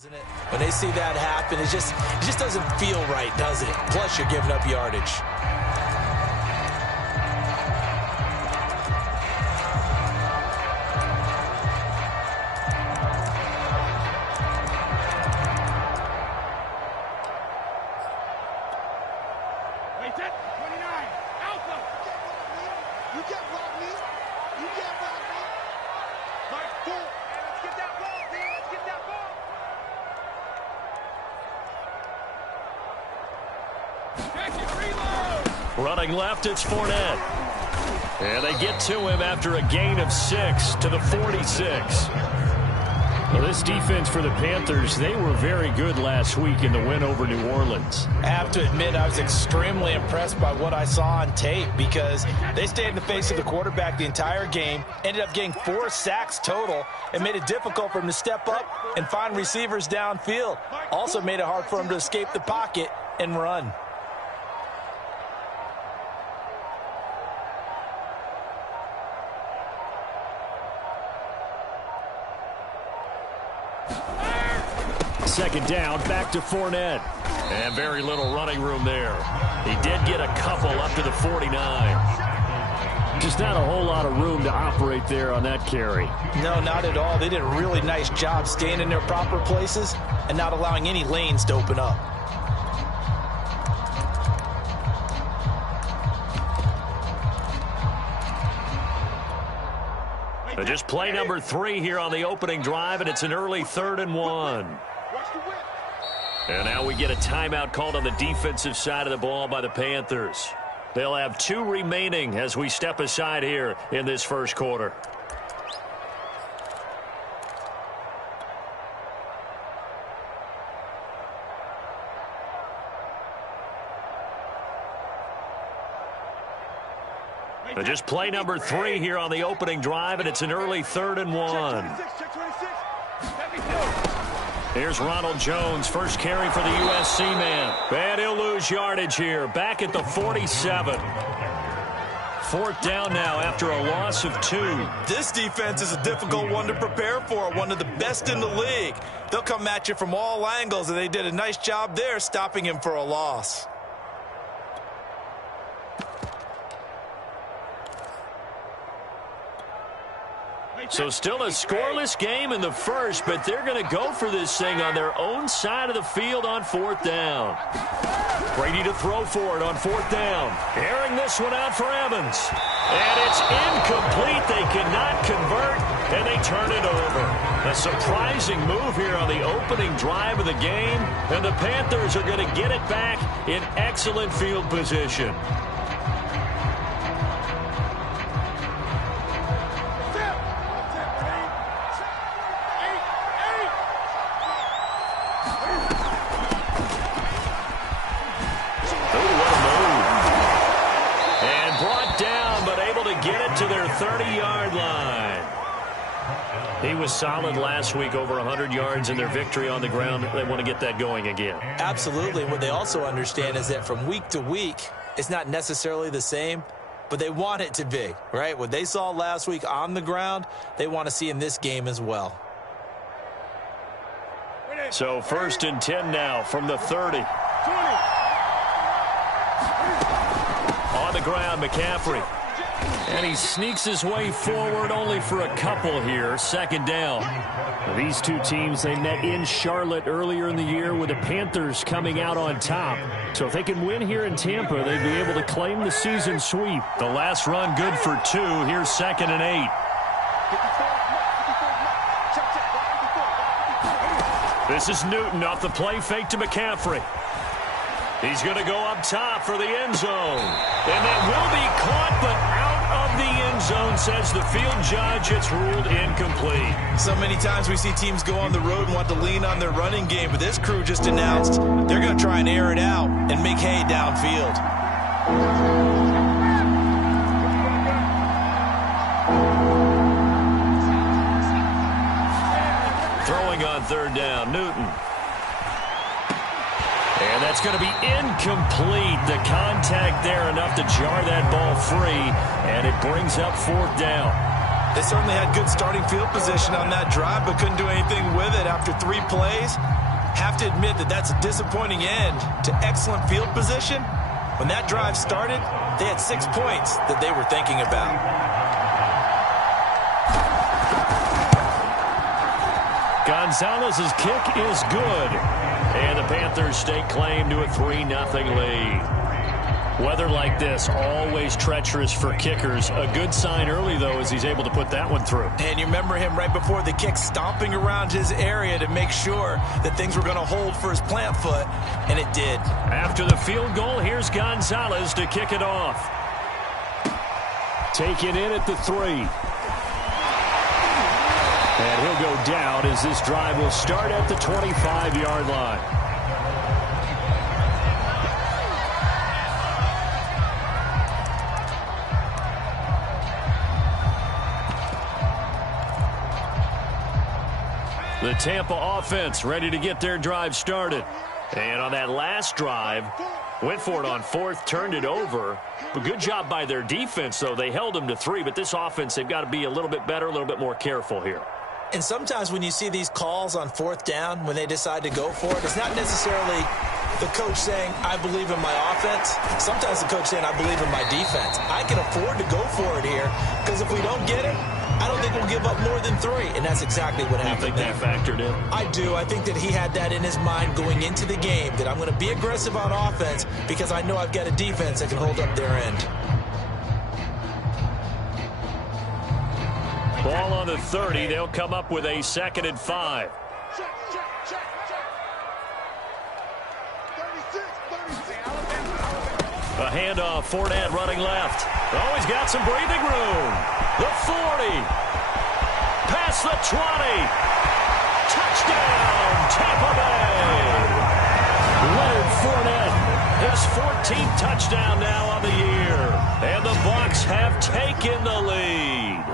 When they see that happen, it just doesn't feel right, does it? Plus, you're giving up yardage. Wait, that 29. Alpha. You can't block me. You can't block me. Nice pull. Let's get that ball, man. Let's get that ball. Running left, it's Fournette. And they get to him after a gain of 6 to the 46. Well, this defense for the Panthers, they were very good last week in the win over New Orleans. I have to admit, I was extremely impressed by what I saw on tape because they stayed in the face of the quarterback the entire game, ended up getting 4 sacks total, and made it difficult for him to step up and find receivers downfield. Also made it hard for him to escape the pocket and run. Second down, back to Fournette. And very little running room there. He did get a couple up to the 49. Just not a whole lot of room to operate there on that carry. No, not at all. They did a really nice job staying in their proper places and not allowing any lanes to open up. Just play number 3 here on the opening drive, and it's an early 3rd and 1. And now we get a timeout called on the defensive side of the ball by the Panthers. They'll have 2 remaining as we step aside here in this first quarter. Just play number 3 here on the opening drive, and it's an early 3rd and 1. Here's Ronald Jones, first carry for the USC man. And he'll lose yardage here, back at the 47. 4th down now after a loss of 2. This defense is a difficult one to prepare for, one of the best in the league. They'll come at you from all angles, and they did a nice job there stopping him for a loss. So still a scoreless game in the first, but they're going to go for this thing on their own side of the field on 4th down. Brady to throw for it on 4th down. Airing this one out for Evans. And it's incomplete. They cannot convert, and they turn it over. A surprising move here on the opening drive of the game, and the Panthers are going to get it back in excellent field position. To their 30-yard line. He was solid last week, over 100 yards in their victory on the ground. They want to get that going again. Absolutely. What they also understand is that from week to week, it's not necessarily the same, but they want it to be, right? What they saw last week on the ground, they want to see in this game as well. So 1st and 10 now from the 30. On the ground, McCaffrey. And he sneaks his way forward only for a couple here. 2nd down. These two teams, they met in Charlotte earlier in the year with the Panthers coming out on top. So if they can win here in Tampa, they'd be able to claim the season sweep. The last run good for 2. Here's 2nd and 8. This is Newton off the play fake to McCaffrey. He's going to go up top for the end zone. And that will be caught, but out of the end zone, says the field judge. It's ruled incomplete. So many times we see teams go on the road and want to lean on their running game, but this crew just announced they're going to try and air it out and make hay downfield. Throwing on 3rd down, Newton. And that's going to be incomplete. The contact there enough to jar that ball free, and it brings up 4th down. They certainly had good starting field position on that drive, but couldn't do anything with it after 3 plays. Have to admit that that's a disappointing end to excellent field position. When that drive started, they had 6 points that they were thinking about. Gonzalez's kick is good. And the Panthers stake claim to a 3-0 lead. Weather like this, always treacherous for kickers. A good sign early, though, as he's able to put that one through. And you remember him right before the kick stomping around his area to make sure that things were going to hold for his plant foot, and it did. After the field goal, here's Gonzalez to kick it off. Taken in at the 3. And he'll go down as this drive will start at the 25-yard line. The Tampa offense ready to get their drive started. And on that last drive, went for it on 4th, turned it over. But good job by their defense, though. They held them to 3, but this offense, they've got to be a little bit better, a little bit more careful here. And sometimes when you see these calls on 4th down, when they decide to go for it, it's not necessarily the coach saying, I believe in my offense. Sometimes the coach saying, I believe in my defense. I can afford to go for it here, because if we don't get it, I don't think we'll give up more than 3, and that's exactly what happened there. You think that factored in? I do. I think that he had that in his mind going into the game, that I'm going to be aggressive on offense because I know I've got a defense that can hold up their end. Ball on the 30. They'll come up with a 2nd and 5. Check. 36. A handoff, Fournette running left. Oh, he's got some breathing room. The 40. Past the 20. Touchdown, Tampa Bay. Leonard Fournette. His 14th touchdown now on the year. And the Bucs have taken the lead.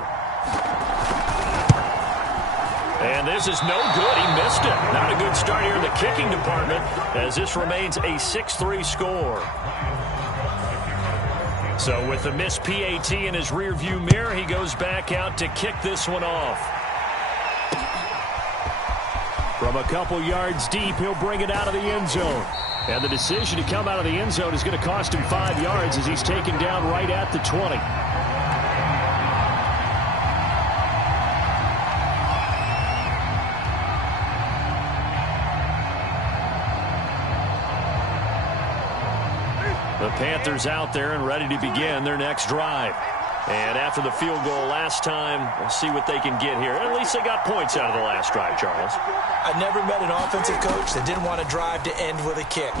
And this is no good. He missed it. Not a good start here in the kicking department as this remains a 6-3 score. So with the missed PAT in his rearview mirror, he goes back out to kick this one off. From a couple yards deep, he'll bring it out of the end zone. And the decision to come out of the end zone is going to cost him 5 yards as he's taken down right at the 20. The Panthers out there and ready to begin their next drive. And after the field goal last time, we'll see what they can get here. At least they got points out of the last drive, Charles. I never met an offensive coach that didn't want to drive to end with a kick.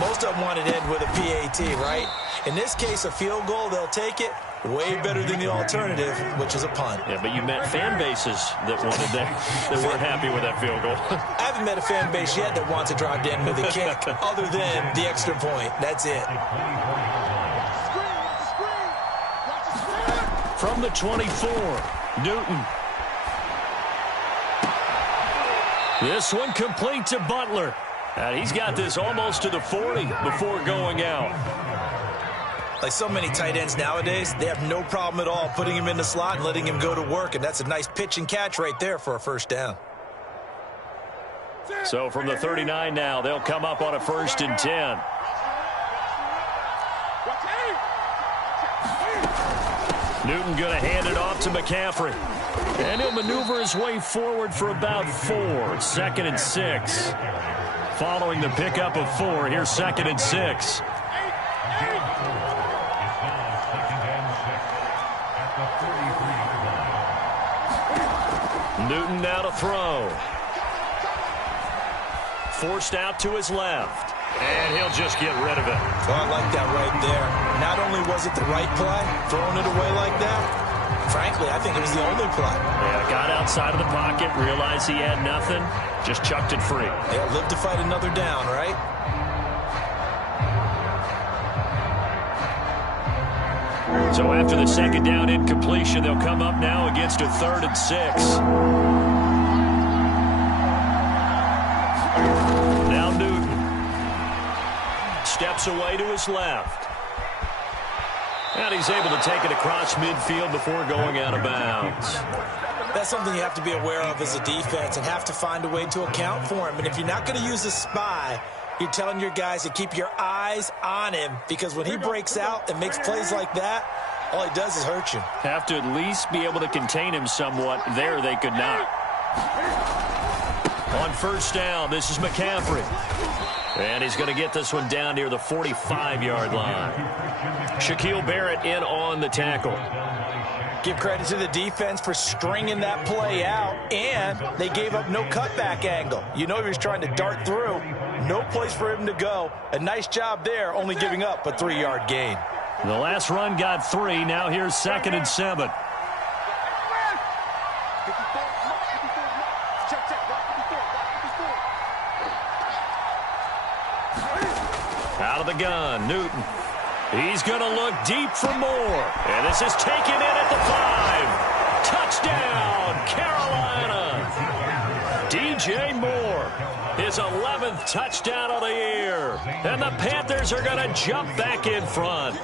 Most of them wanted to end with a PAT, right? In this case, a field goal, they'll take it. Way better than the alternative, which is a punt. Yeah, but you met fan bases that wanted that weren't happy with that field goal. I haven't met a fan base yet that wants to drive to end with a kick other than the extra point. That's it. From the 24, Newton. This one complete to Butler. And he's got this almost to the 40 before going out. Like so many tight ends nowadays, they have no problem at all putting him in the slot and letting him go to work, and that's a nice pitch and catch right there for a first down. So from the 39 now, they'll come up on a 1st and 10. Newton going to hand it off to McCaffrey. And he'll maneuver his way forward for about 4. 2nd and 6. Following the pickup of 4, here's 2nd and 6. Newton now to throw. Forced out to his left. And he'll just get rid of it. Oh, I like that right there. Not only was it the right play, throwing it away like that, frankly, I think it was the only play. Yeah, got outside of the pocket, realized he had nothing, just chucked it free. Yeah, live to fight another down, right? So after the 2nd down incompletion, they'll come up now against a 3rd and 6. Now Newton steps away to his left. And he's able to take it across midfield before going out of bounds. That's something you have to be aware of as a defense and have to find a way to account for him. And if you're not going to use a spy, you're telling your guys to keep your eyes on him, because when he breaks out and makes plays like that, all he does is hurt you. Have to at least be able to contain him somewhat. There they could not. On first down, this is McCaffrey. And he's going to get this one down near the 45-yard line. Shaquille Barrett in on the tackle. Give credit to the defense for stringing that play out, and they gave up no cutback angle. You know he was trying to dart through. No place for him to go. A nice job there, only giving up a 3-yard gain. The last run got 3. Now here's 2nd and 7. Out of the gun, Newton. He's going to look deep for more. And this is taken in at the 5. Touchdown, Carolina. DJ Moore, his 11th touchdown of the year. And the Panthers are going to jump back in front.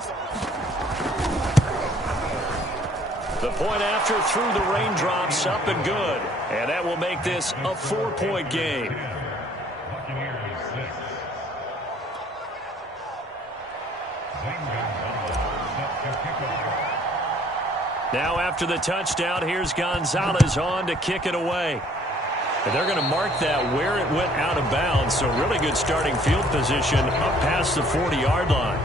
The point after through the raindrops, up and good. And that will make this a 4-point game. Now after the touchdown, here's Gonzalez on to kick it away. And they're going to mark that where it went out of bounds. So really good starting field position up past the 40-yard line.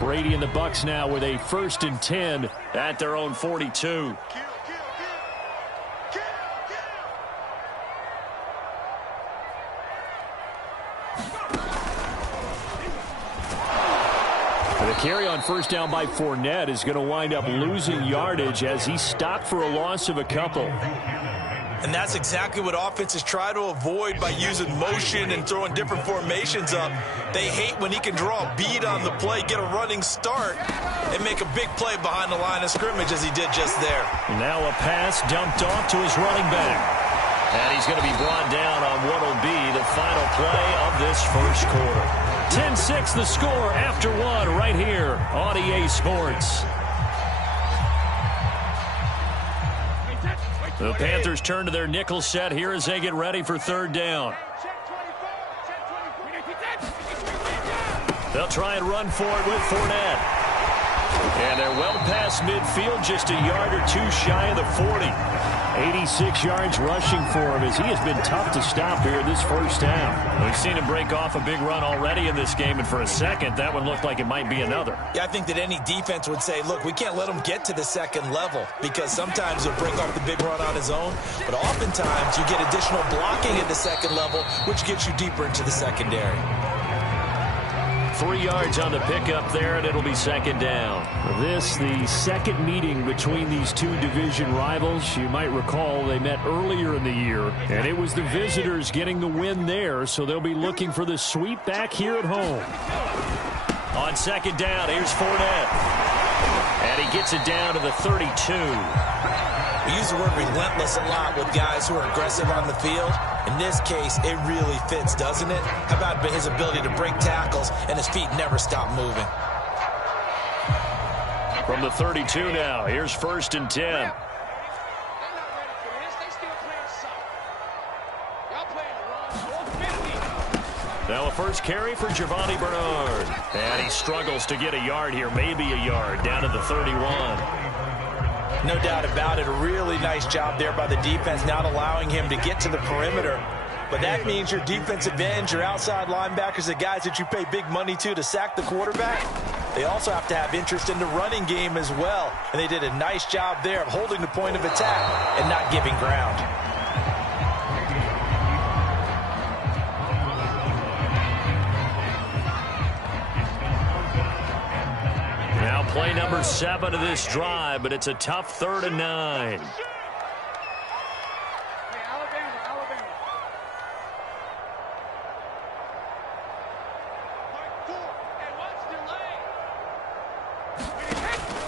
Brady and the Bucs now with a 1st and 10 at their own 42. The carry on first down by Fournette is going to wind up losing yardage as he stopped for a loss of a couple. And that's exactly what offenses try to avoid by using motion and throwing different formations up. They hate when he can draw a bead on the play, get a running start, and make a big play behind the line of scrimmage as he did just there. Now a pass dumped off to his running back. And he's going to be brought down on what will be the final play of this first quarter. 10-6 the score after 1 right here on EA Sports. The Panthers turn to their nickel set here as they get ready for 3rd down. They'll try and run for it with Fournette. And they're well past midfield, just a yard or 2 shy of the 40. 86 yards rushing for him as he has been tough to stop here this first down. We've seen him break off a big run already in this game, and for a second, that one looked like it might be another. Yeah, I think that any defense would say, look, we can't let him get to the 2nd level, because sometimes he'll break off the big run on his own, but oftentimes you get additional blocking at the 2nd level, which gets you deeper into the secondary. 3 yards on the pickup there, and it'll be 2nd down. This, the second meeting between these two division rivals. You might recall they met earlier in the year, and it was the visitors getting the win there, so they'll be looking for the sweep back here at home. On 2nd down, here's Fournette. And he gets it down to the 32. We use the word relentless a lot with guys who are aggressive on the field. In this case, it really fits, doesn't it? How about his ability to break tackles and his feet never stop moving? From the 32 now, here's 1st and 10. Now a first carry for Giovanni Bernard. And he struggles to get a yard here, maybe a yard, down to the 31. No doubt about it. A really nice job there by the defense, not allowing him to get to the perimeter. But that means your defensive ends, your outside linebackers, the guys that you pay big money to sack the quarterback, they also have to have interest in the running game as well. And they did a nice job there of holding the point of attack and not giving ground. Now play number 7 of this drive, but it's a tough 3rd and 9.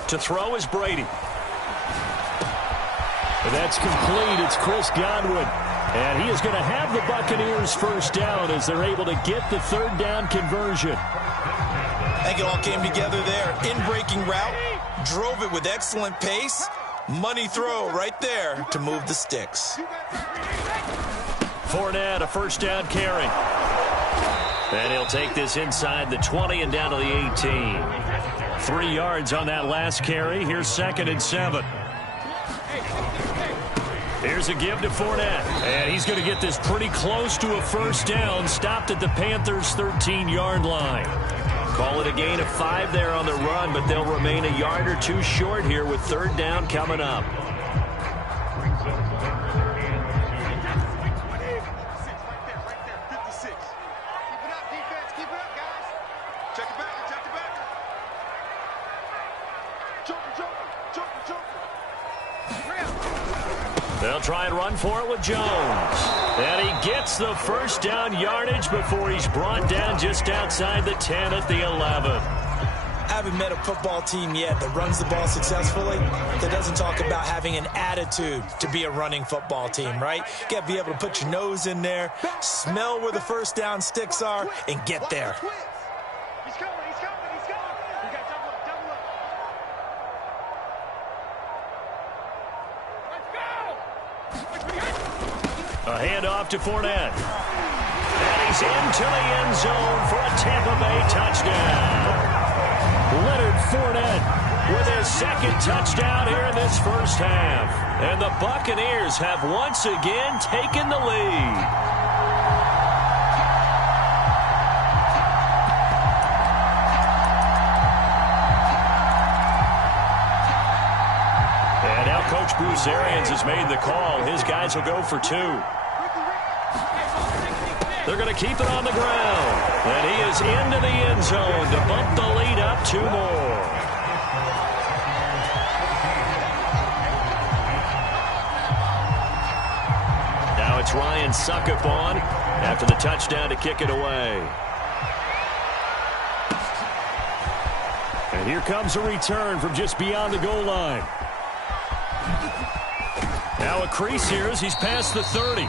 To throw is Brady. And that's complete. It's Chris Godwin. And he is going to have the Buccaneers first down as they're able to get the third down conversion. I think it all came together there. In-breaking route, drove it with excellent pace. Money throw right there to move the sticks. Fournette, a first down carry. And he'll take this inside the 20 and down to the 18. 3 yards on that last carry. Here's 2nd and 7. Here's a give to Fournette. And he's going to get this pretty close to a first down. Stopped at the Panthers' 13-yard line. Call it a gain of 5 there on the run, but they'll remain a yard or 2 short here with third down coming up. They'll try and run for it with Jones. And he gets the first down yardage before he's brought down just outside the 10 at the 11. I haven't met a football team yet that runs the ball successfully that doesn't talk about having an attitude to be a running football team, right? You got to be able to put your nose in there, smell where the first down sticks are, and get there. He's coming. You got double up. A handoff to Fournette. And he's into the end zone for a Tampa Bay touchdown. Leonard Fournette with his second touchdown here in this first half. And the Buccaneers have once again taken the lead. And now Coach Bruce Arians has made the call. His guys will go for 2. They're going to keep it on the ground. And he is into the end zone to bump the lead up 2 more. Now it's Ryan Suckup on after the touchdown to kick it away. And here comes a return from just beyond the goal line. Now a crease here as he's past the 30.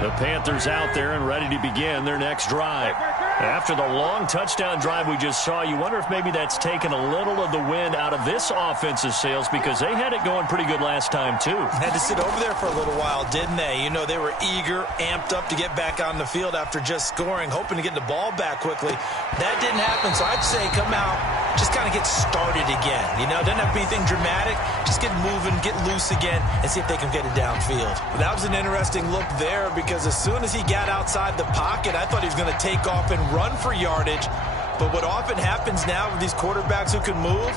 The Panthers out there and ready to begin their next drive. After the long touchdown drive we just saw, you wonder if maybe that's taken a little of the wind out of this offensive sails because they had it going pretty good last time, too. Had to sit over there for a little while, didn't they? You know, they were eager, amped up to get back on the field after just scoring, hoping to get the ball back quickly. That didn't happen, so I'd say come out, just kind of get started again. You know, doesn't have to be anything dramatic. Just get moving, get loose again, and see if they can get it downfield. That was an interesting look there because as soon as he got outside the pocket, I thought he was going to take off and run for yardage. But what often happens now with these quarterbacks who can move,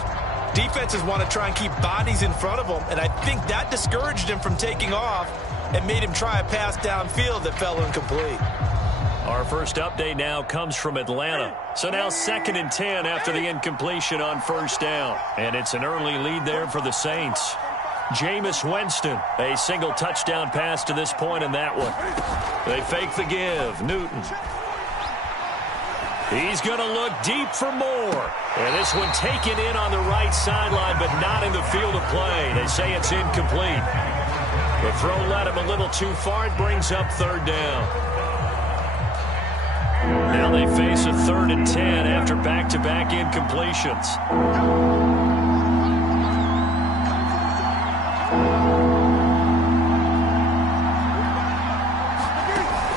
defenses want to try and keep bodies in front of them, and I think that discouraged him from taking off and made him try a pass downfield that fell incomplete. Our first update now comes from Atlanta. So now 2nd and 10 after the incompletion on first down. And it's an early lead there for the Saints. Jameis Winston, a single touchdown pass to this point in that one. They fake the give. Newton. He's going to look deep for more. And this one taken in on the right sideline, but not in the field of play. They say it's incomplete. The throw led him a little too far. It brings up third down. Now they face a 3rd and 10 after back-to-back incompletions.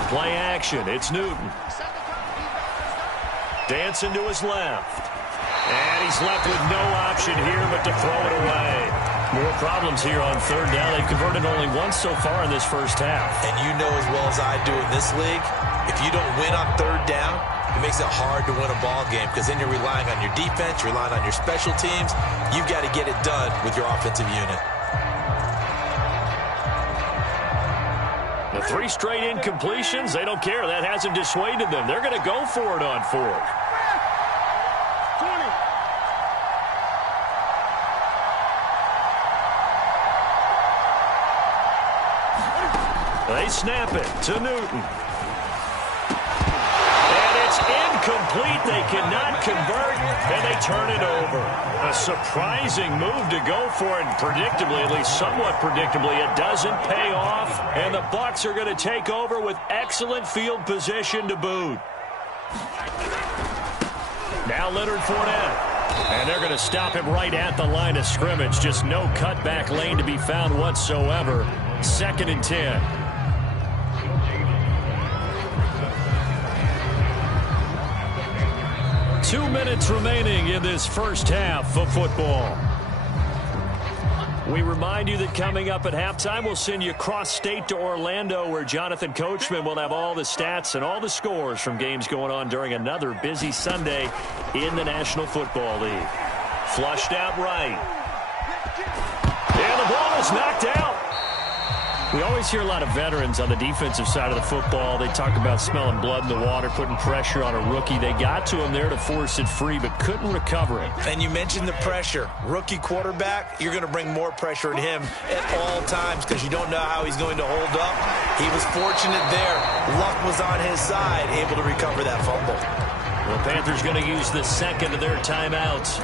Play action. It's Newton. Dancing to his left. And he's left with no option here but to throw it away. More problems here on third down. They've converted only once so far in this first half. And you know as well as I do in this league, if you don't win on third down, it makes it hard to win a ball game because then you're relying on your defense, you're relying on your special teams. You've got to get it done with your offensive unit. The 3 straight incompletions, they don't care. That hasn't dissuaded them. They're going to go for it on 4th. They snap it to Newton. And it's incomplete. They cannot convert, and they turn it over. A surprising move to go for it, and predictably, at least somewhat predictably, it doesn't pay off, and the Bucs are going to take over with excellent field position to boot. Now Leonard Fournette. And they're going to stop him right at the line of scrimmage. Just no cutback lane to be found whatsoever. 2nd and 10. Two minutes remaining in this first half of football. We remind you that coming up at halftime, we'll send you cross-state to Orlando, where Jonathan Coachman will have all the stats and all the scores from games going on during another busy Sunday in the National Football League. Flushed out right. And the ball is knocked out. We always hear a lot of veterans on the defensive side of the football. They talk about smelling blood in the water, putting pressure on a rookie. They got to him there to force it free, but couldn't recover it. And you mentioned the pressure. Rookie quarterback, you're going to bring more pressure at him at all times because you don't know how he's going to hold up. He was fortunate there. Luck was on his side, able to recover that fumble. The Panthers going to use the second of their timeouts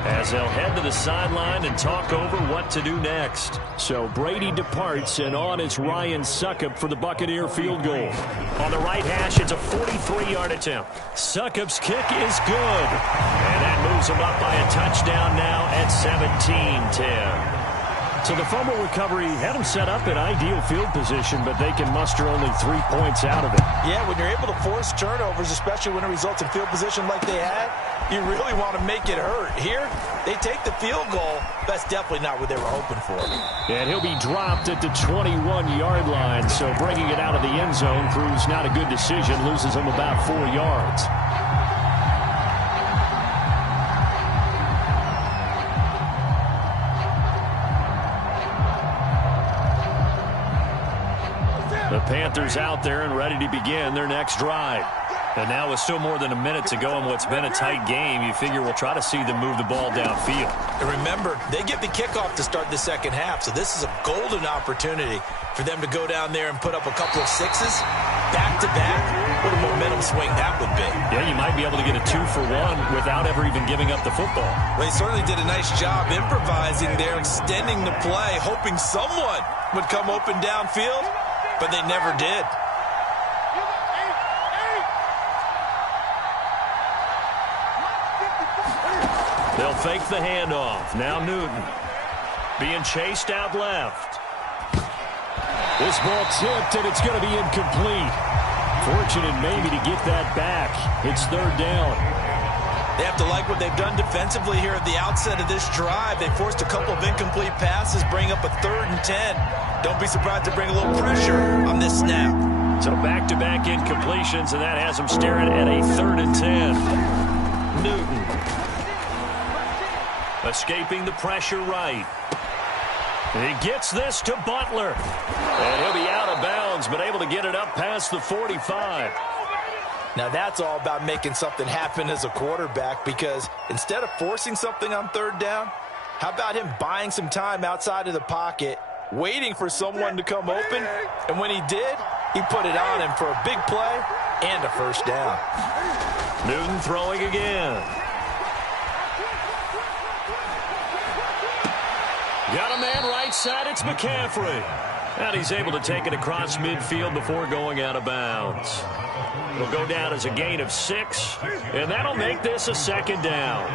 as they'll head to the sideline and talk over what to do next. So Brady departs, and on is Ryan Succop for the Buccaneer field goal. On the right hash, it's a 43-yard attempt. Succop's kick is good. And that moves him up by a touchdown now at 17-10. So the fumble recovery had him set up in ideal field position, but they can muster only 3 points out of it. Yeah, when you're able to force turnovers, especially when it results in field position like they had, you really want to make it hurt. Here, they take the field goal. That's definitely not what they were hoping for. And he'll be dropped at the 21-yard line, so bringing it out of the end zone proves not a good decision, loses him about 4 yards. The Panthers out there and ready to begin their next drive. And now with still more than a minute to go in what's been a tight game, you figure we'll try to see them move the ball downfield. And remember, they get the kickoff to start the second half, so this is a golden opportunity for them to go down there and put up a couple of sixes back-to-back. What a momentum swing that would be. Yeah, you might be able to get a 2-for-1 without ever even giving up the football. Well, they certainly did a nice job improvising there, extending the play, hoping someone would come open downfield, but they never did. They'll fake the handoff. Now Newton being chased out left. This ball tipped, and it's going to be incomplete. Fortunate maybe to get that back. It's third down. They have to like what they've done defensively here at the outset of this drive. They forced a couple of incomplete passes, bring up a 3rd and 10. Don't be surprised to bring a little pressure on this snap. So back-to-back incompletions, and that has them staring at a 3rd and 10. Newton escaping the pressure right. He gets this to Butler. And he'll be out of bounds, but able to get it up past the 45. Now that's all about making something happen as a quarterback, because instead of forcing something on 3rd down, how about him buying some time outside of the pocket, waiting for someone to come open, and when he did, he put it on him for a big play and a 1st down. Newton throwing again. Got a man right side, it's McCaffrey. And he's able to take it across midfield before going out of bounds. It'll go down as a gain of 6, and that'll make this a 2nd down.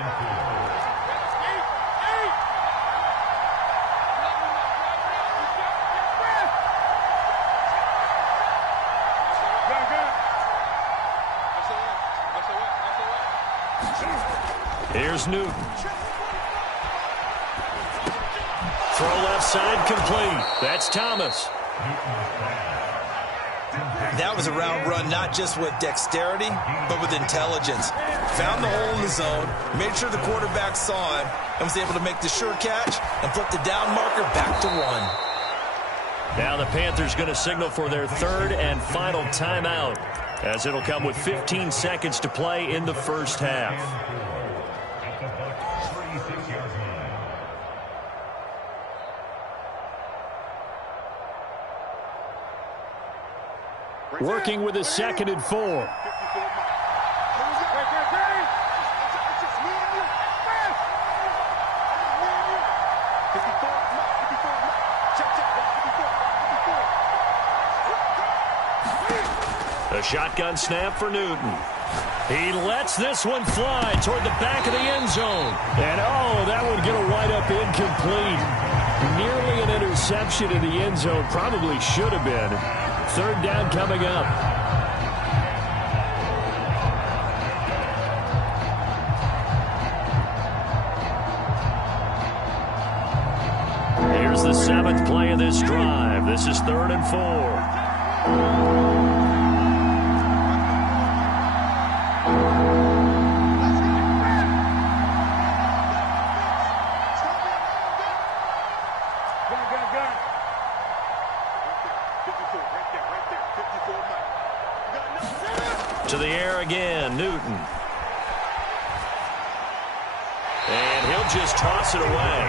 Here's Newton. Throw left side complete. That's Thomas. That was a route run not just with dexterity, but with intelligence. Found the hole in the zone, made sure the quarterback saw him, and was able to make the sure catch and flip the down marker back to 1. Now the Panthers going to signal for their 3rd and final timeout, as it'll come with 15 seconds to play in the first half. working with a 2nd and 4. A shotgun snap for Newton. He lets this one fly toward the back of the end zone. And, that would get a wide-up incomplete. Nearly an interception in the end zone. Probably should have been. 3rd down coming up. Here's the 7th play of this drive. This is 3rd and 4. To the air again, Newton. And he'll just toss it away.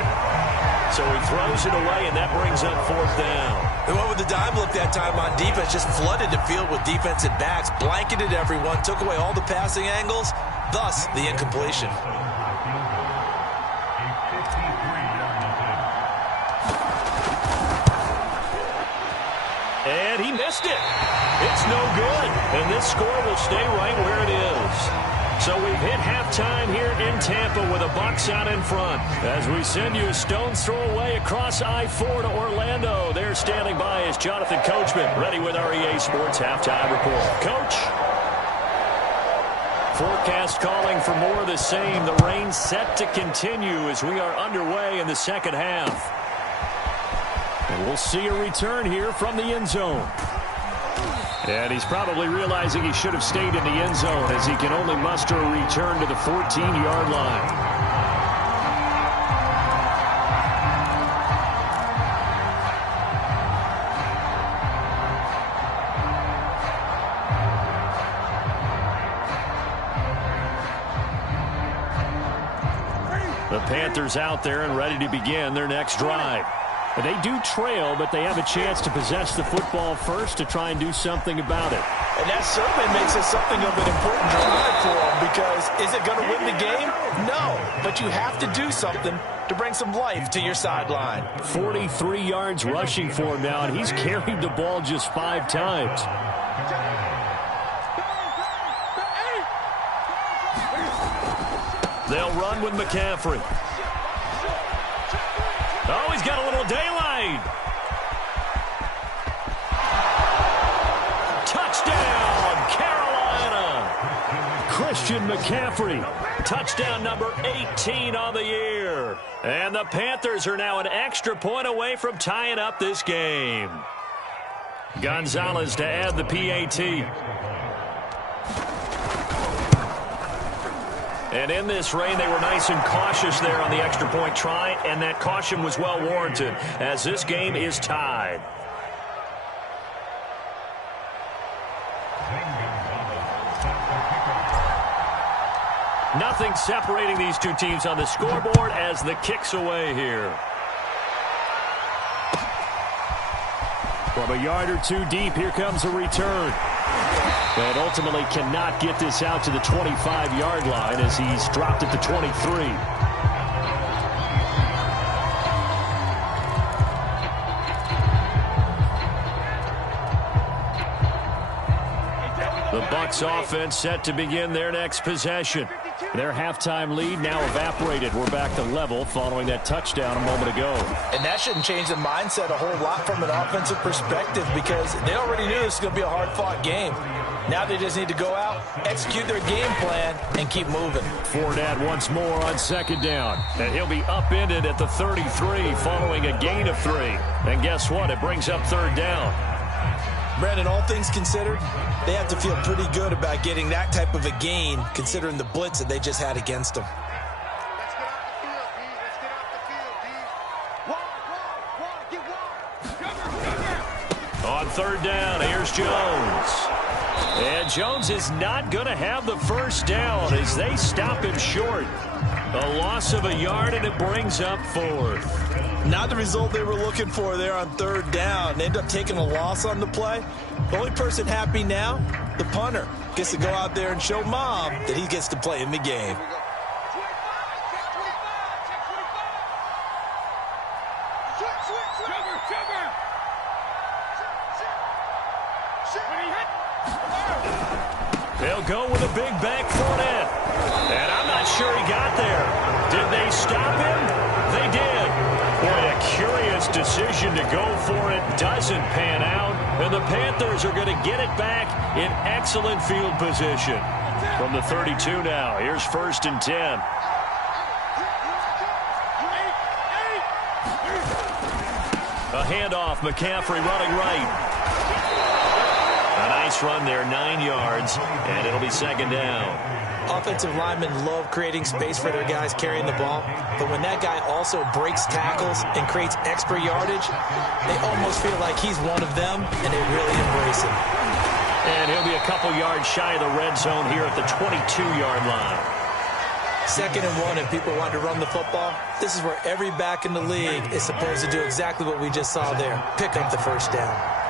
So he throws it away, and that brings up 4th down. They went with the dime look that time on defense, just flooded the field with defensive backs, blanketed everyone, took away all the passing angles, thus the incompletion. And he missed it. It's no good. And this score will stay right where it is. So we've hit halftime here in Tampa with a Bucs out in front. As we send you a stone's throw away across I-4 to Orlando. There standing by is Jonathan Coachman, ready with our EA Sports Halftime Report. Coach? Forecast calling for more of the same. The rain set to continue as we are underway in the second half. And we'll see a return here from the end zone. And he's probably realizing he should have stayed in the end zone as he can only muster a return to the 14-yard line. The Panthers out there and ready to begin their next drive. They do trail, but they have a chance to possess the football first to try and do something about it. And that certainly makes it something of an important drive for them, because is it going to win the game? No, but you have to do something to bring some life to your sideline. 43 yards rushing for him now, and he's carried the ball just 5 times. They'll run with McCaffrey. Oh, he's got a little daylight. Touchdown, Carolina. Christian McCaffrey. Touchdown number 18 on the year. And the Panthers are now an extra point away from tying up this game. Gonzalez to add the PAT. And in this rain, they were nice and cautious there on the extra point try, and that caution was well warranted as this game is tied. Nothing separating these two teams on the scoreboard as the kick's away here. From a yard or two deep, here comes a return. And ultimately cannot get this out to the 25-yard line as he's dropped at the 23. The Bucs offense set to begin their next possession. Their halftime lead now evaporated. We're back to level following that touchdown a moment ago. And that shouldn't change the mindset a whole lot from an offensive perspective, because they already knew this was going to be a hard-fought game. Now they just need to go out, execute their game plan, and keep moving. Fournette once more on second down. And he'll be upended at the 33 following a gain of 3. And guess what? It brings up 3rd down. Brandon, all things considered, they have to feel pretty good about getting that type of a gain, considering the blitz that they just had against them. Let's get off the field, D. Let's get off the field, D. Walk, On 3rd down, here's Jones. And Jones is not going to have the first down as they stop him short. A loss of a yard, and it brings up 4th. Not the result they were looking for there on 3rd down. They end up taking a loss on the play. The only person happy now, the punter, gets to go out there and show Mom that he gets to play in the game. They'll go with a big back Fournette. And I'm not sure he got there. Did they stop him? They did. Boy, a curious decision to go for it doesn't pan out. And the Panthers are going to get it back in excellent field position. From the 32 now, here's 1st and 10. A handoff, McCaffrey running right. A nice run there, 9 yards, and it'll be 2nd down. Offensive linemen love creating space for their guys carrying the ball, but when that guy also breaks tackles and creates extra yardage, they almost feel like he's one of them, and they really embrace it. And he'll be a couple yards shy of the red zone here at the 22-yard line. 2nd and 1, and people want to run the football. This is where every back in the league is supposed to do exactly what we just saw there, pick up the 1st down.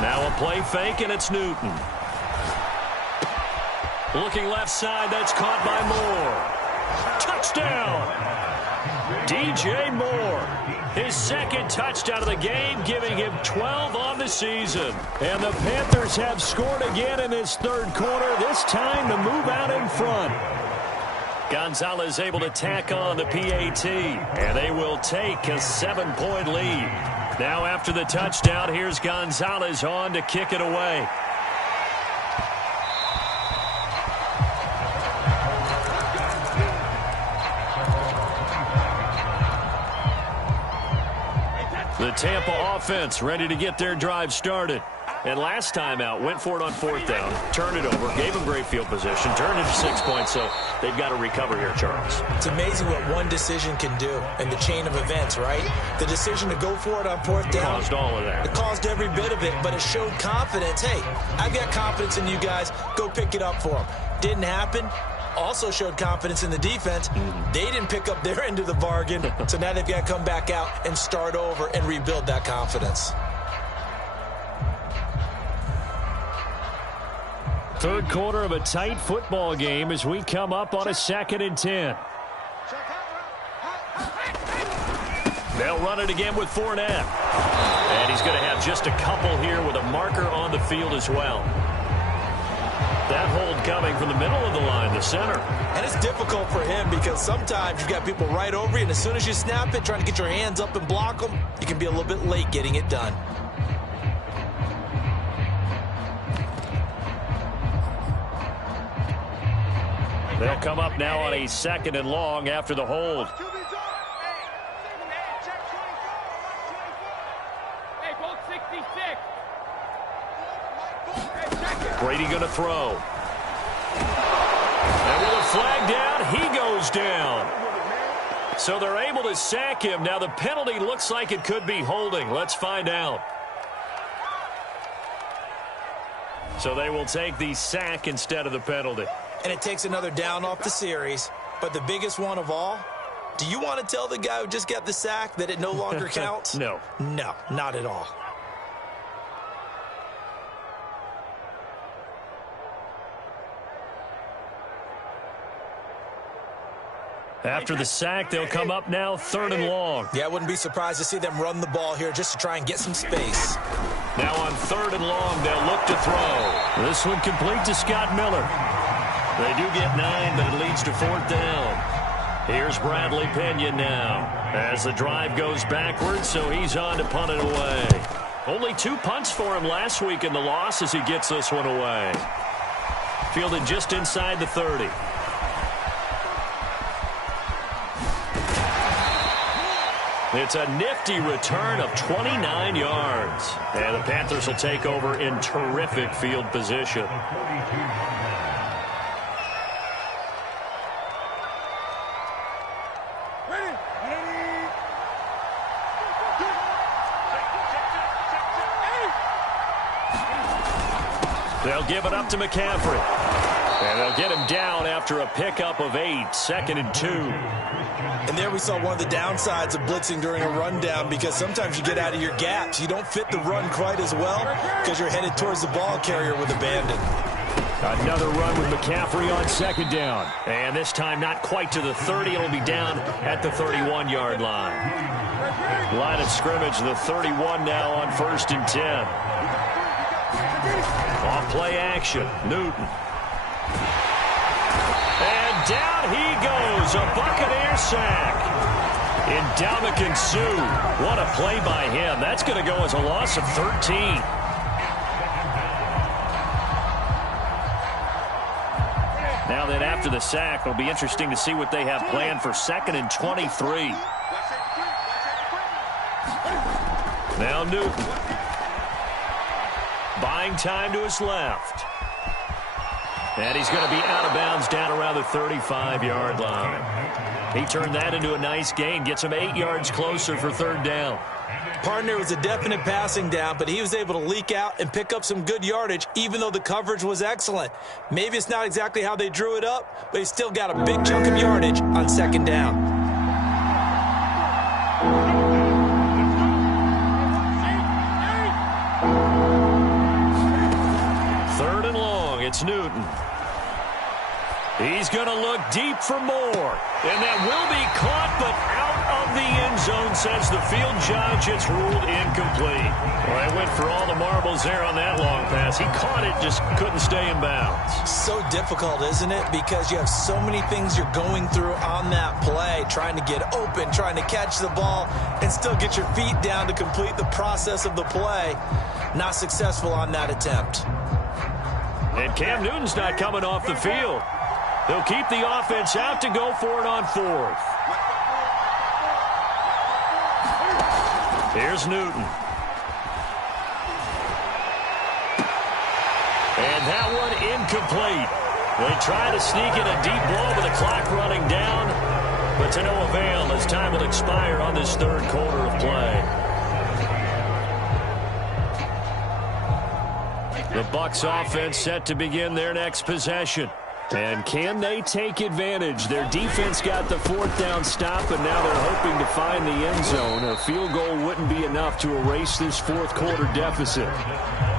Now a play fake, and it's Newton. Looking left side, that's caught by Moore. Touchdown! DJ Moore, his 2nd touchdown of the game, giving him 12 on the season. And the Panthers have scored again in this 3rd quarter, this time to move out in front. Gonzalez able to tack on the PAT, and they will take a 7-point lead. Now after the touchdown, here's Gonzalez on to kick it away. The Tampa offense ready to get their drive started. And last time out, went for it on 4th down, turned it over, gave them great field position, turned it to 6 points, so they've got to recover here, Charles. It's amazing what one decision can do in the chain of events, right? The decision to go for it on 4th down. Caused all of that. It caused every bit of it, but it showed confidence. Hey, I've got confidence in you guys. Go pick it up for them. Didn't happen. Also showed confidence in the defense. They didn't pick up their end of the bargain, so now they've got to come back out and start over and rebuild that confidence. 3rd quarter of a tight football game as we come up on a 2nd and 10. They'll run it again with Fournette. And he's going to have just a couple here with a marker on the field as well. That hold coming from the middle of the line, the center. And it's difficult for him because sometimes you've got people right over you, and as soon as you snap it, trying to get your hands up and block them, you can be a little bit late getting it done. They'll come up now on a 2nd and long after the hold. Brady going to throw. And with a flag down, he goes down. So they're able to sack him. Now the penalty looks like it could be holding. Let's find out. So they will take the sack instead of the penalty. And it takes another down off the series. But the biggest one of all, do you want to tell the guy who just got the sack that it no longer counts? No. No, not at all. After the sack, they'll come up now 3rd and long. Yeah, I wouldn't be surprised to see them run the ball here just to try and get some space. Now on 3rd and long, they'll look to throw. This one complete to Scott Miller. They do get 9, but it leads to 4th down. Here's Bradley Pinion now as the drive goes backwards, so he's on to punt it away. Only 2 punts for him last week in the loss as he gets this one away. Fielded just inside the 30. It's a nifty return of 29 yards. And the Panthers will take over in terrific field position. They'll give it up to McCaffrey. And they'll get him down after a pickup of 8, 2nd and 2. And there we saw one of the downsides of blitzing during a rundown, because sometimes you get out of your gaps. You don't fit the run quite as well because you're headed towards the ball carrier with abandon. Another run with McCaffrey on 2nd down. And this time not quite to the 30. It'll be down at the 31-yard line. Line of scrimmage, the 31 now on 1st and 10. Off play action, Newton. And down he goes, a Buccaneer sack. Ndamukong Suh, what a play by him. That's going to go as a loss of 13. Now then, after the sack, it'll be interesting to see what they have planned for 2nd and 23. Now Newton. Buying time to his left. And he's going to be out of bounds down around the 35-yard line. He turned that into a nice gain. Gets him 8 yards closer for 3rd down. Partner was a definite passing down, but he was able to leak out and pick up some good yardage, even though the coverage was excellent. Maybe it's not exactly how they drew it up, but he still got a big chunk of yardage on 2nd down. Third and long, it's Newton. He's going to look deep for more. And that will be caught, but out of the end zone, says the field judge. It's ruled incomplete. Well, they went for all the marbles there on that long pass. He caught it, just couldn't stay in bounds. So difficult, isn't it? Because you have so many things you're going through on that play, trying to get open, trying to catch the ball, and still get your feet down to complete the process of the play. Not successful on that attempt. And Cam Newton's not coming off the field. They'll keep the offense out to go for it on 4th. Here's Newton. And that one incomplete. They try to sneak in a deep ball with the clock running down, but to no avail as time will expire on this 3rd quarter of play. The Bucs offense set to begin their next possession. And can they take advantage? Their defense got the 4th down stop, and now they're hoping to find the end zone. A field goal wouldn't be enough to erase this 4th quarter deficit.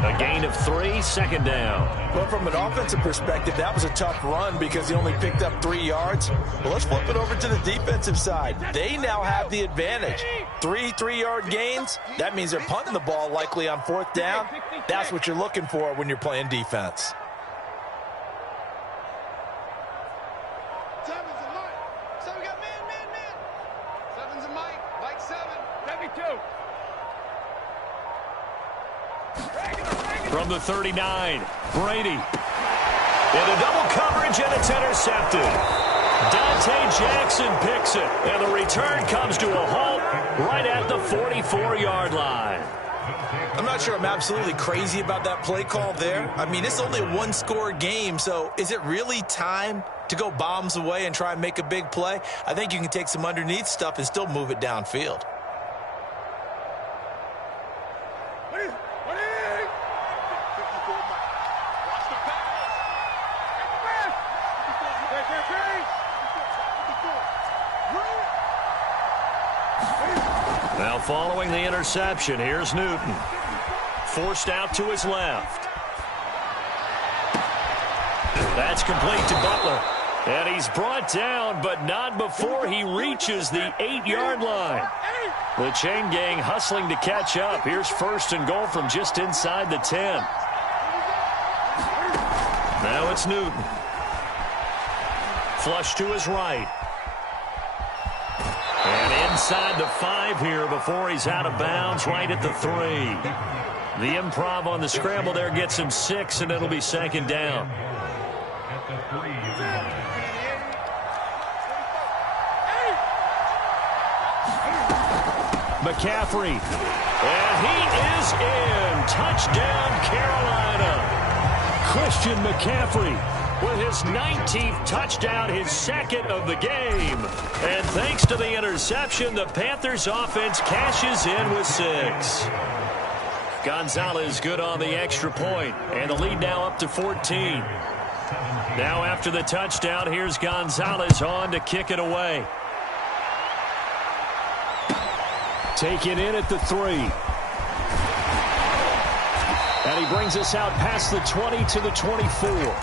A gain of 3, 2nd down. Well, from an offensive perspective, that was a tough run because he only picked up 3 yards. But let's flip it over to the defensive side. They now have the advantage. 3 3-yard gains. That means they're punting the ball likely on 4th down. That's what you're looking for when you're playing defense. From the 39, Brady. Into double coverage, and it's intercepted. Dante Jackson picks it, and the return comes to a halt right at the 44-yard line. I'm not sure I'm absolutely crazy about that play call there. I mean, it's only a 1-score game, so is it really time to go bombs away and try and make a big play? I think you can take some underneath stuff and still move it downfield. Now following the interception, here's Newton. Forced out to his left. That's complete to Butler. And he's brought down, but not before he reaches the 8-yard line. The chain gang hustling to catch up. Here's 1st and goal from just inside the 10. Now it's Newton. Flush to his right. And inside the 5 here before he's out of bounds, right at the 3. The improv on the scramble there gets him 6, and it'll be 2nd down. McCaffrey. And he is in. Touchdown, Carolina. Christian McCaffrey with his 19th touchdown, his 2nd of the game. And thanks to the interception, the Panthers offense cashes in with 6. Gonzalez good on the extra point, and the lead now up to 14. Now after the touchdown, here's Gonzalez on to kick it away. Taken in at the 3. And he brings us out past the 20 to the 24.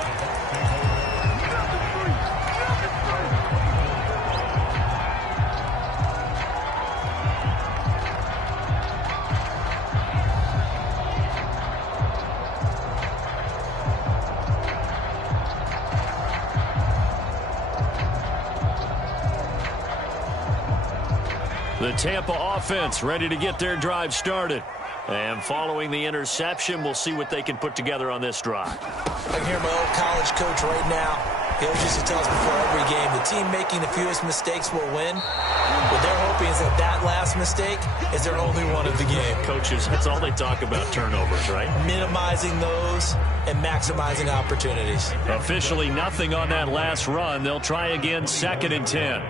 The Tampa offense ready to get their drive started. And following the interception, we'll see what they can put together on this drive. I can hear my old college coach right now. He always used to tell us before every game, the team making the fewest mistakes will win. What they're hoping is that last mistake is their only one of the game. Coaches, that's all they talk about, turnovers, right? Minimizing those and maximizing opportunities. Officially nothing on that last run. They'll try again, 2nd and 10.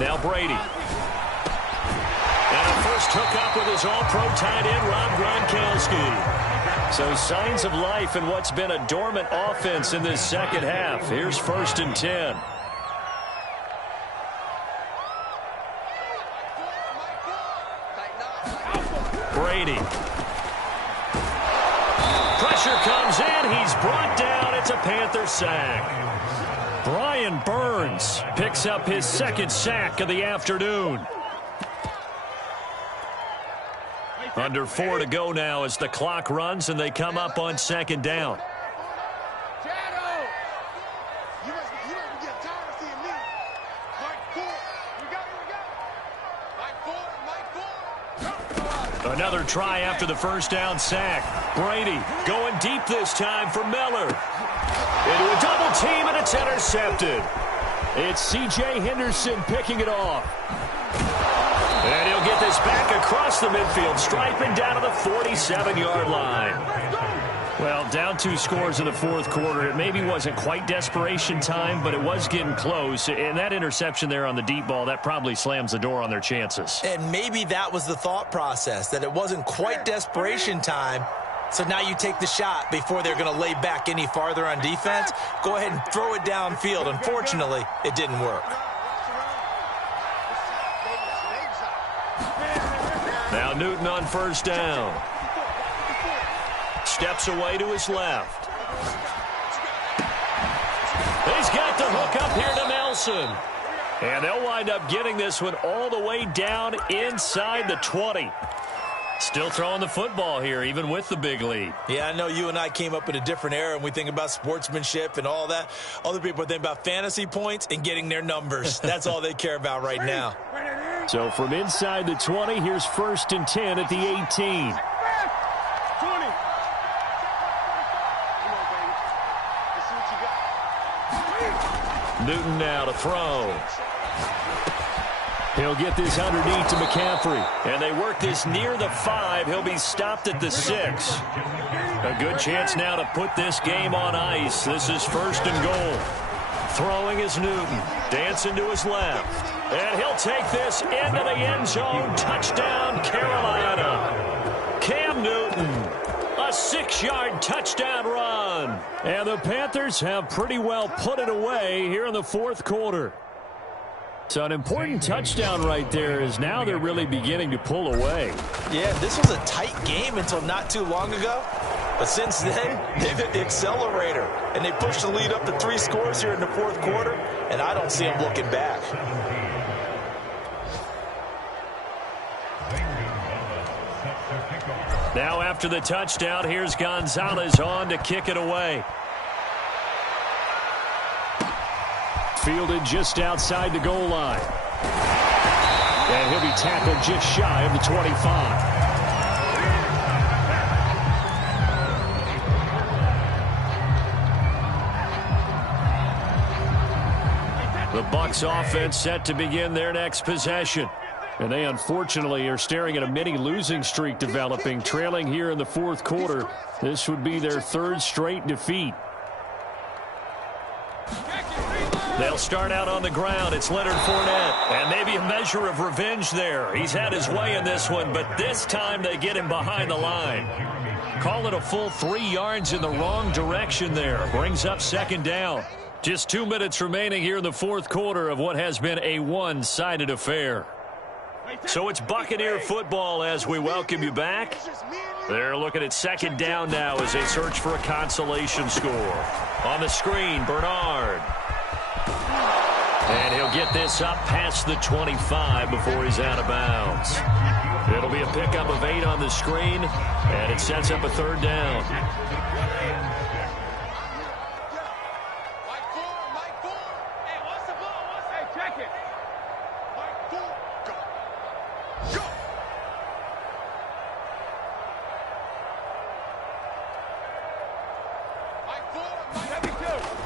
Now Brady. And a first hookup with his all-pro tight end, Rob Gronkowski. So signs of life in what's been a dormant offense in this second half. Here's 1st and 10. Brady. Pressure comes in. He's brought down. It's a Panther sack. Brian Burns picks up his 2nd sack of the afternoon. Under 4 to go now as the clock runs and they come up on 2nd down. Another try after the 1st down sack. Brady going deep this time for Miller. Into a double team, and it's intercepted. It's C.J. Henderson picking it off. And he'll get this back across the midfield, striping down to the 47-yard line. Well, down 2 scores in the 4th quarter. It maybe wasn't quite desperation time, but it was getting close. And that interception there on the deep ball, that probably slams the door on their chances. And maybe that was the thought process, that it wasn't quite desperation time. So now you take the shot before they're going to lay back any farther on defense. Go ahead and throw it downfield. Unfortunately, it didn't work. Now Newton on 1st down. Steps away to his left. He's got the hook up here to Nelson. And they'll wind up getting this one all the way down inside the 20. Still throwing the football here, even with the big lead. Yeah, I know you and I came up in a different era, and we think about sportsmanship and all that. Other people think about fantasy points and getting their numbers. That's all they care about right now. So from inside the 20, here's 1st and 10 at the 18. Newton now to throw. He'll get this underneath to McCaffrey. And they work this near the 5. He'll be stopped at the 6. A good chance now to put this game on ice. This is 1st and goal. Throwing is Newton. Dancing to his left. And he'll take this into the end zone. Touchdown, Carolina. Cam Newton. A 6-yard touchdown run. And the Panthers have pretty well put it away here in the 4th quarter. So an important touchdown right there is now they're really beginning to pull away. Yeah, this was a tight game until not too long ago. But since then, they've hit the accelerator. And they pushed the lead up to 3 scores here in the 4th quarter. And I don't see them looking back. Now after the touchdown, here's Gonzalez on to kick it away. Fielded just outside the goal line. And he'll be tackled just shy of the 25. The Bucs offense set to begin their next possession. And they unfortunately are staring at a mini losing streak developing, trailing here in the 4th quarter. This would be their 3rd straight defeat. They'll start out on the ground. It's Leonard Fournette. And maybe a measure of revenge there. He's had his way in this one, but this time they get him behind the line. Call it a full 3 yards in the wrong direction there. Brings up second down. Just 2 minutes remaining here in the fourth quarter of what has been a one-sided affair. So it's Buccaneer football as we welcome you back. They're looking at second down now as they search for a consolation score. On the screen, Bernard. And he'll get this up past the 25 before he's out of bounds. It'll be a pickup of 8 on the screen, and it sets up a third down.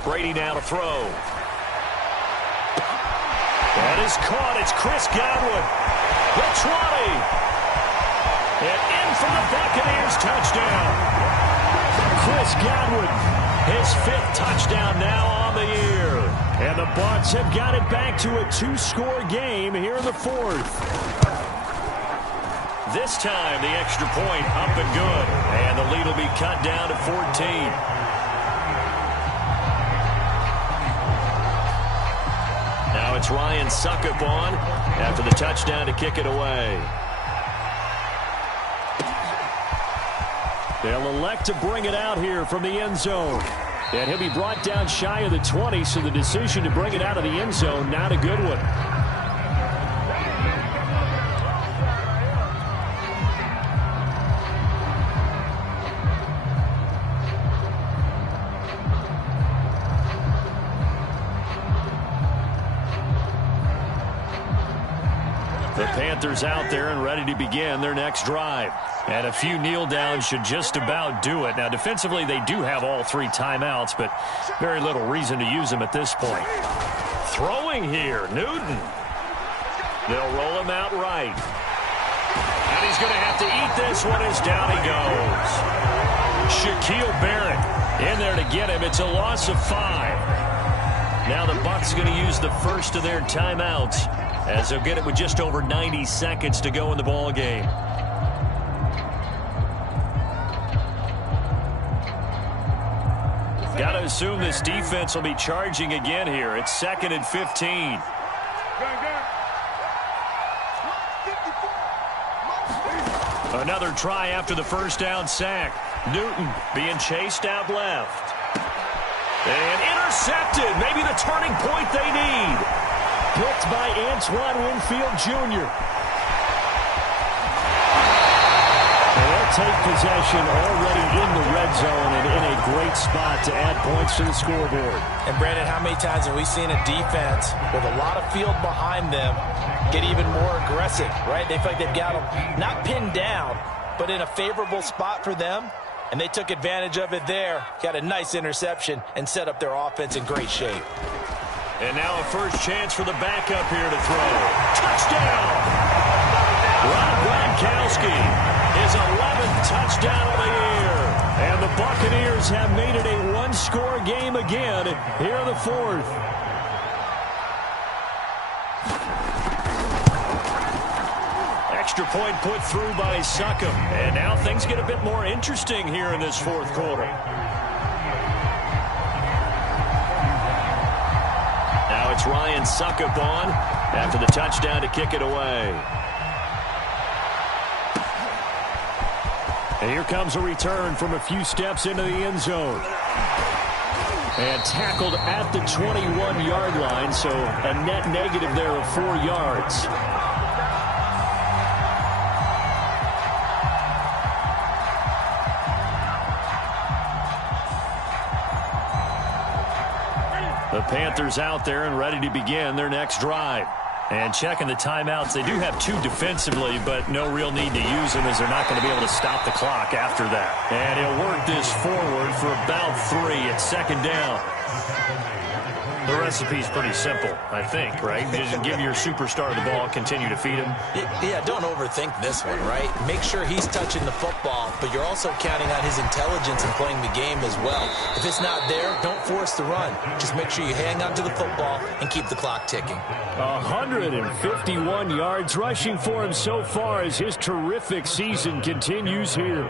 Brady now to throw. That is caught. It's Chris Godwin. The 20. And in for the Buccaneers touchdown. Chris Godwin, his 5th touchdown now on the year. And the Bucs have got it back to a 2-score game here in the fourth. This time the extra point up and good. And the lead will be cut down to 14. Now it's Ryan Suckup on after the touchdown to kick it away. They'll elect to bring it out here from the end zone. And he'll be brought down shy of the 20, so the decision to bring it out of the end zone, not a good one. The Panthers out there and ready to begin their next drive. And a few kneel downs should just about do it. Now, defensively, they do have all 3 timeouts, but very little reason to use them at this point. Throwing here, Newton. They'll roll him out right. And he's going to have to eat this one as down he goes. Shaquille Barrett in there to get him. It's a loss of 5. Now the Bucs going to use the first of their timeouts, as they'll get it with just over 90 seconds to go in the ball game. Got to assume this defense will be charging again here. It's 2nd and 15. Another try after the first down sack. Newton being chased out left. And intercepted. Maybe the turning point they need. Picked by Antoine Winfield Jr. They'll take possession already in the red zone and in a great spot to add points to the scoreboard. And, Brandon, how many times have we seen a defense with a lot of field behind them get even more aggressive, right? They feel like they've got them not pinned down, but in a favorable spot for them. And they took advantage of it there. Got a nice interception and set up their offense in great shape. And now a first chance for the backup here to throw. Touchdown! Rob Gronkowski, his 11th touchdown of the year. And the Buccaneers have made it a one-score game again here in the fourth. Extra point put through by Suckup. And now things get a bit more interesting here in this fourth quarter. Now it's Ryan Suckup on after the touchdown to kick it away. And here comes a return from a few steps into the end zone. And tackled at the 21-yard line, so a net negative there of 4 yards. The Panthers out there and ready to begin their next drive. And checking the timeouts, they do have 2 defensively, but no real need to use them as they're not going to be able to stop the clock after that. And he'll work this forward for about 3 at second down. The recipe's pretty simple, I think, right? Just give your superstar the ball, continue to feed him. Yeah, don't overthink this one, right? Make sure he's touching the football, but you're also counting on his intelligence in playing the game as well. If it's not there, don't force the run. Just make sure you hang on to the football and keep the clock ticking. 151 yards rushing for him so far as his terrific season continues here.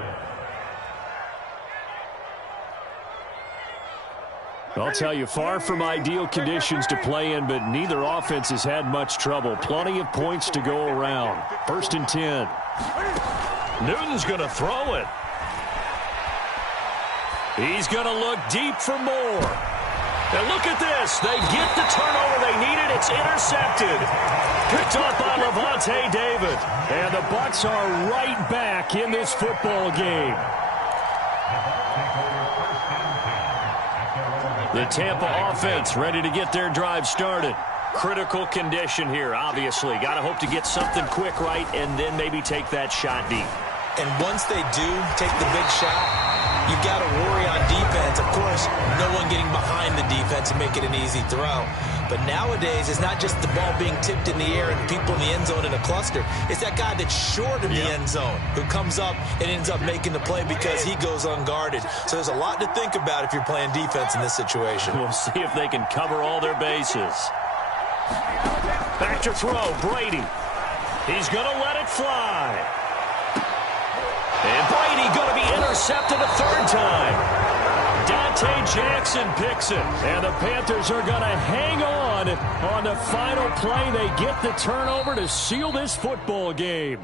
I'll tell you, far from ideal conditions to play in, but neither offense has had much trouble. Plenty of points to go around. 1st and 10. Newton's going to throw it. He's going to look deep for more. And look at this. They get the turnover they needed. It's intercepted. Picked up by Levante David. And the Bucs are right back in this football game. The Tampa offense ready to get their drive started. Critical condition here, obviously. Got to hope to get something quick right and then maybe take that shot deep. And once they do take the big shot, you've got to worry on defense. Of course, no one getting behind the defense and make it an easy throw. But nowadays, it's not just the ball being tipped in the air and people in the end zone in a cluster. It's that guy that's short of the end zone who comes up and ends up making the play because he goes unguarded. So there's a lot to think about if you're playing defense in this situation. We'll see if they can cover all their bases. Back to throw, Brady. He's going to let it fly. And Brady going to be intercepted a 3rd time. Dante Jackson picks it. And the Panthers are going to hang on the final play. They get the turnover to seal this football game.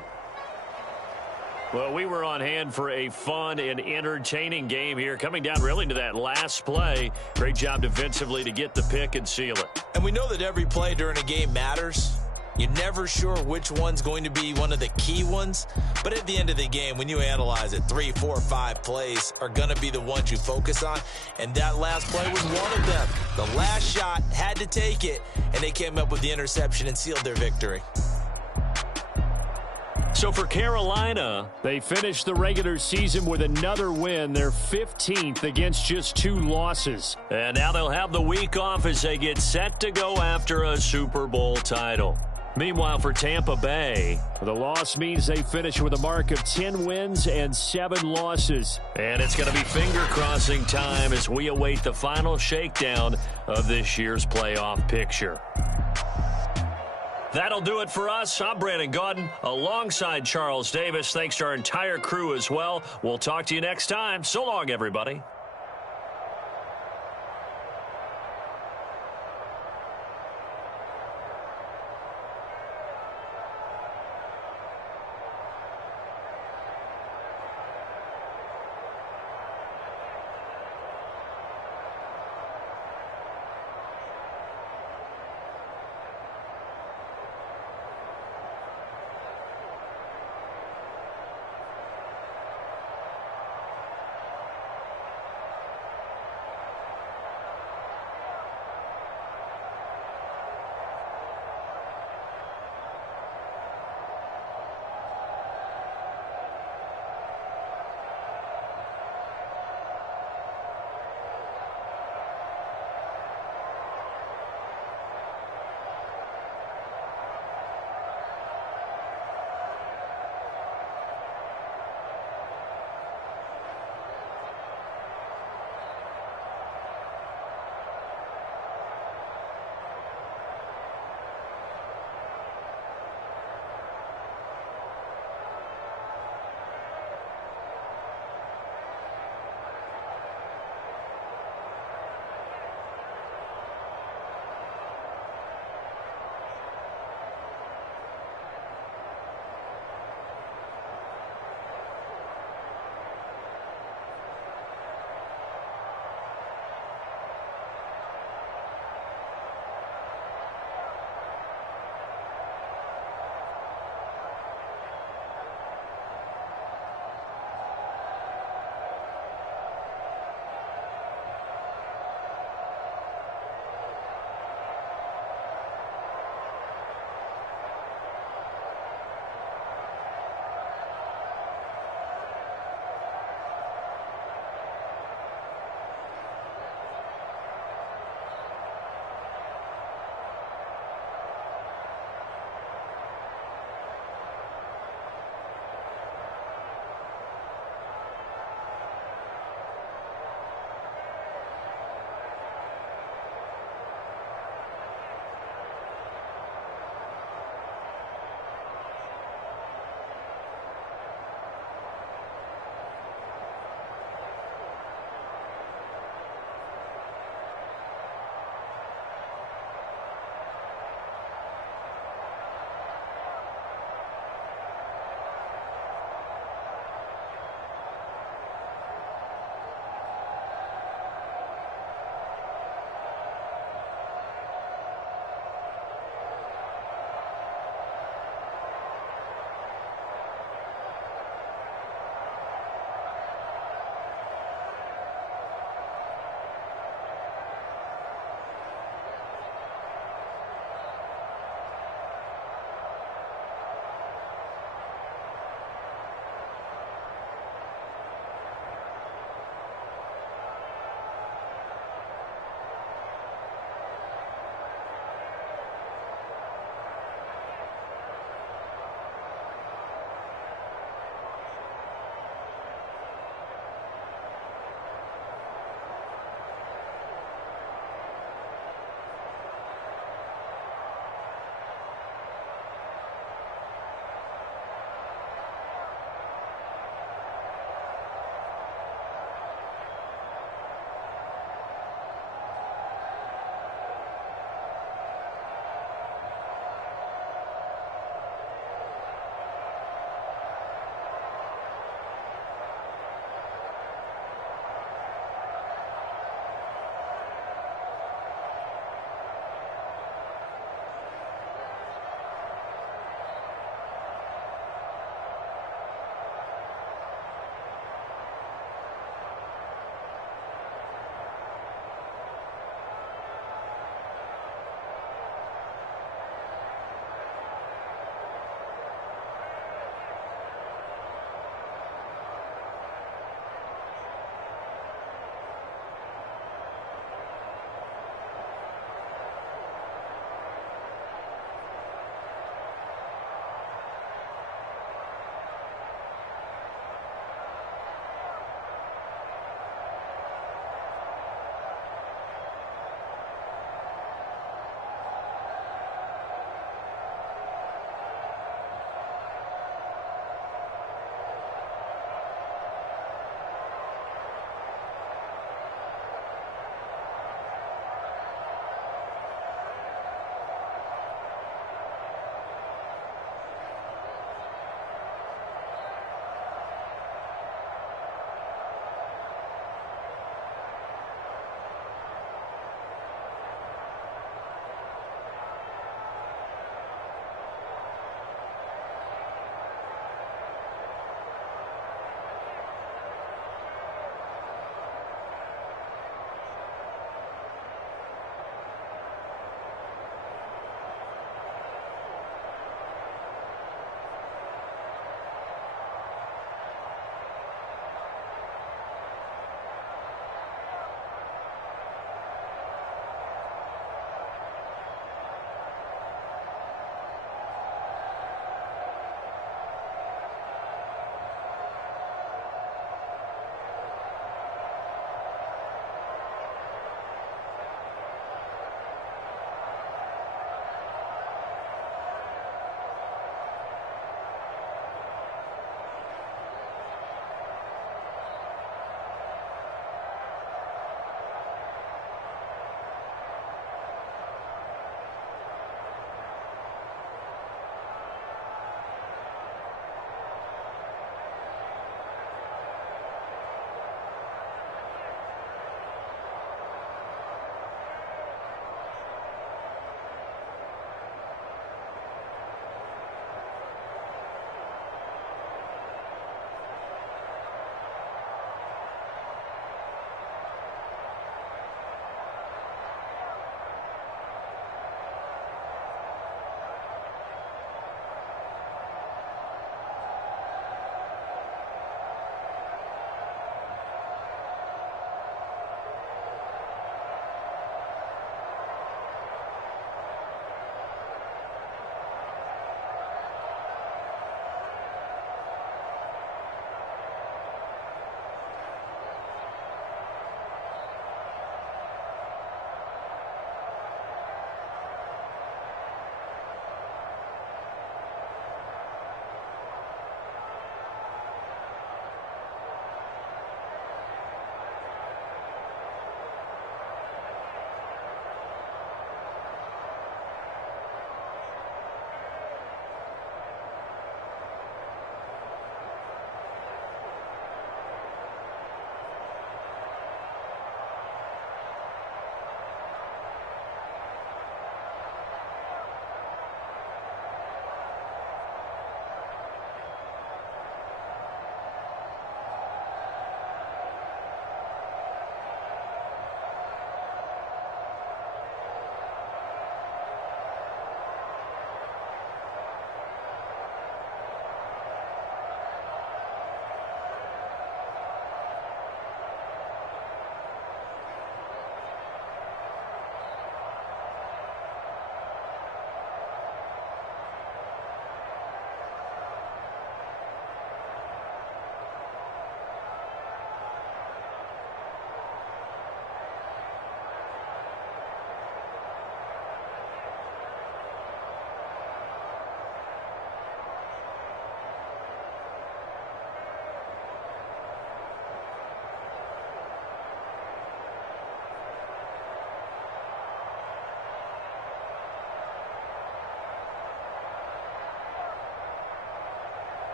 Well, we were on hand for a fun and entertaining game here. Coming down really to that last play. Great job defensively to get the pick and seal it. And we know that every play during a game matters. You're never sure which one's going to be one of the key ones. But at the end of the game, when you analyze it, 3, 4, 5 plays are going to be the ones you focus on. And that last play was one of them. The last shot had to take it, and they came up with the interception and sealed their victory. So for Carolina, they finished the regular season with another win. They're 15th against just 2 losses. And now they'll have the week off as they get set to go after a Super Bowl title. Meanwhile, for Tampa Bay, the loss means they finish with a mark of 10 wins and 7 losses. And it's going to be finger-crossing time as we await the final shakedown of this year's playoff picture. That'll do it for us. I'm Brandon Gaudin alongside Charles Davis. Thanks to our entire crew as well. We'll talk to you next time. So long, everybody.